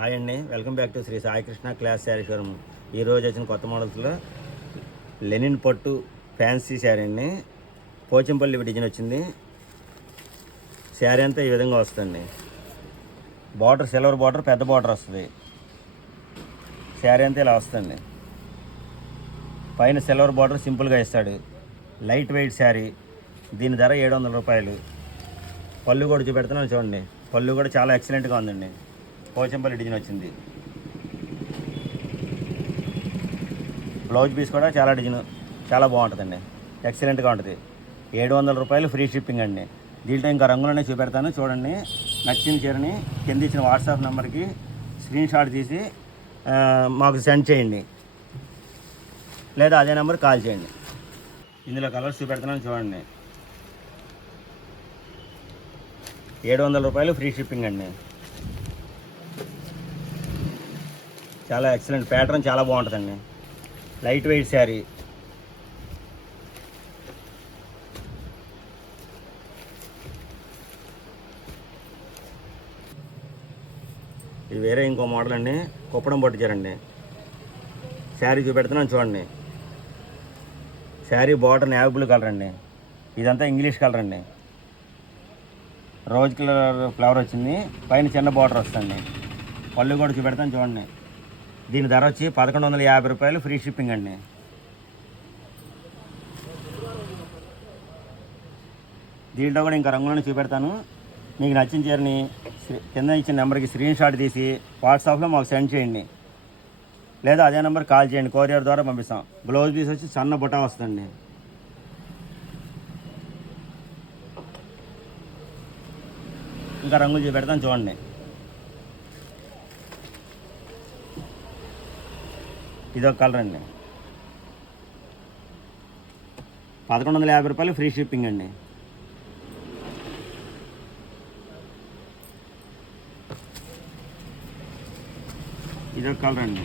Hi అండి, welcome back to Shri Saikrishna class sari showroom. ఈరోజు వచ్చిన కొత్త మోడల్స్లో లెనిన్ పట్టు ఫ్యాన్సీ శారీ అండి. పోచంపల్లి డిజైన్ వచ్చింది. శారీ అంతా ఈ విధంగా వస్తుంది. బార్డర్ సిల్వర్ బార్డర్, పెద్ద బార్డర్ వస్తుంది. శారీ అంతా ఇలా వస్తుంది. పైన సిల్వర్ బార్డర్ సింపుల్గా ఇస్తాడు. Light weight sari. దీని ధర 700 రూపాయలు. పళ్ళు కూడా చూపెడుతున్నాను చూడండి. పళ్ళు కూడా చాలా ఎక్సలెంట్గా ఉందండి. పోచంపల్లి డిజైన్ వచ్చింది. బ్లౌజ్ పీస్ కూడా చాలా బాగుంటుందండి. ఎక్సలెంట్గా ఉంటుంది. 700 రూపాయలు ఫ్రీ షిప్పింగ్ అండి. దీంట్లో ఇంకా రంగులనే చూపెడతాను చూడండి. నచ్చిన చీరని కింద ఇచ్చిన వాట్సాప్ నెంబర్కి స్క్రీన్ షాట్ తీసి మాకు సెండ్ చేయండి, లేదా అదే నెంబర్ కాల్ చేయండి. ఇందులో కలర్స్ చూపెడుతున్నాను చూడండి. 700 రూపాయలు ఫ్రీ షిప్పింగ్ అండి. చాలా ఎక్సలెంట్ ప్యాటర్న్, చాలా బాగుంటుందండి. Light weight sari. ఇది వేరే ఇంకో మోడల్ అండి. కుప్పడం పట్టు చీర అండి. శారీ చూపెడుతున్నాను చూడండి. Sari border navy blue colour అండి. ఇదంతా ఇంగ్లీష్ కలర్ అండి. రోజ్ కలర్ ఫ్లవర్ వచ్చింది. పైన చిన్న బార్డర్ వస్తుంది. పళ్ళు కూడా చూపెడతాను చూడండి. దీని ధర వచ్చి 1150 రూపాయలు ఫ్రీ షిప్పింగ్ అండి. దీంట్లో కూడా ఇంకా రంగులను చూపెడతాను. మీకు నచ్చిన చీరని కింద ఇచ్చిన నెంబర్కి స్క్రీన్ షాట్ తీసి వాట్సాప్లో మాకు సెండ్ చేయండి, లేదా అదే నెంబర్ కాల్ చేయండి. కొరియర్ ద్వారా పంపిస్తాం. బ్లౌజ్ పీస్ వచ్చి సన్న బుట్ట వస్తుంది. ఇంకా రంగులు చూపెడతాను చూడండి. ఇదొక కలర్ అండి. 1150 రూపాయలు ఫ్రీ షిప్పింగ్ అండి. ఇదొక కలర్ అండి.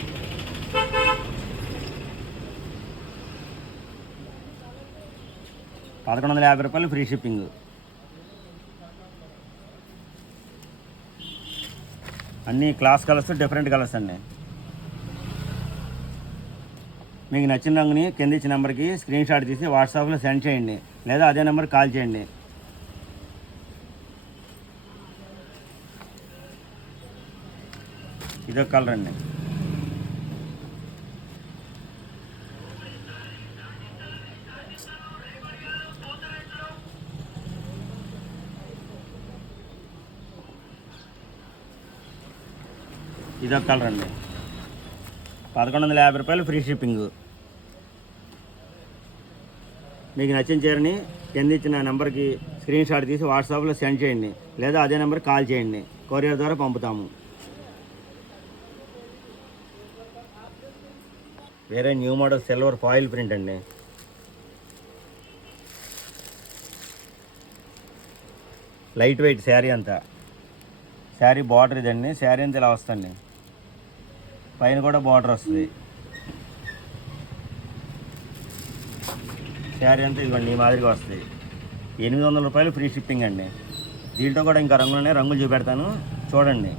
1150 రూపాయలు ఫ్రీ షిప్పింగ్. అన్నీ క్లాస్ కలర్స్, డిఫరెంట్ కలర్స్ అండి. మీకు నచ్చిన రంగుని కింద ఇచ్చిన నెంబర్కి స్క్రీన్ షాట్ తీసి వాట్సాప్లో సెండ్ చేయండి, లేదా అదే నెంబర్ కాల్ చేయండి. ఇదొక కలర్ అండి. ఇదొక కలర్ అండి. 1150 రూపాయలు ఫ్రీ షిప్పింగ్. మీకు నచ్చిన చీరని కింద ఇచ్చిన నెంబర్కి స్క్రీన్ షాట్ తీసి వాట్సాప్లో సెండ్ చేయండి, లేదా అదే నెంబర్ కాల్ చేయండి. కొరియర్ ద్వారా పంపుతాము. వేరే new model silver foil print అండి. లైట్ వెయిట్ శారీ అంతా. శారీ బార్డర్ ఇదండి. శారీ అంతా ఇలా వస్తుంది. పైన కూడా బార్డర్ వస్తుంది. శారీ అంతా ఇదిగోండి ఈ మాదిరిగా వస్తుంది. 800 రూపాయలు ఫ్రీ షిప్పింగ్ అండి. దీంట్లో కూడా ఇంకా రంగులు చూపెడతాను చూడండి.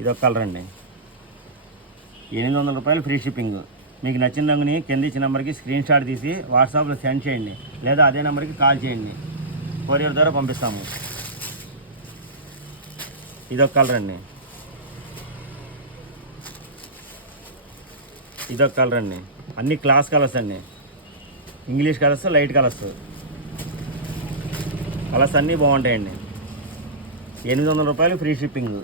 ఇదొక కలర్ అండి. 800 రూపాయలు ఫ్రీ షిప్పింగ్. మీకు నచ్చిన రంగుని కింద ఇచ్చిన నెంబర్కి స్క్రీన్ షాట్ తీసి వాట్సాప్లో సెండ్ చేయండి, లేదా అదే నెంబర్కి కాల్ చేయండి. కొరియర్ ద్వారా పంపిస్తాము. ఇదొక కలర్ అండి. ఇదొక కలర్ అండి. అన్ని క్లాస్ కలర్స్ అండి. English colours, light colours. Colours అన్నీ బాగుంటాయండి. 800 రూపాయలు ఫ్రీ షిప్పింగ్.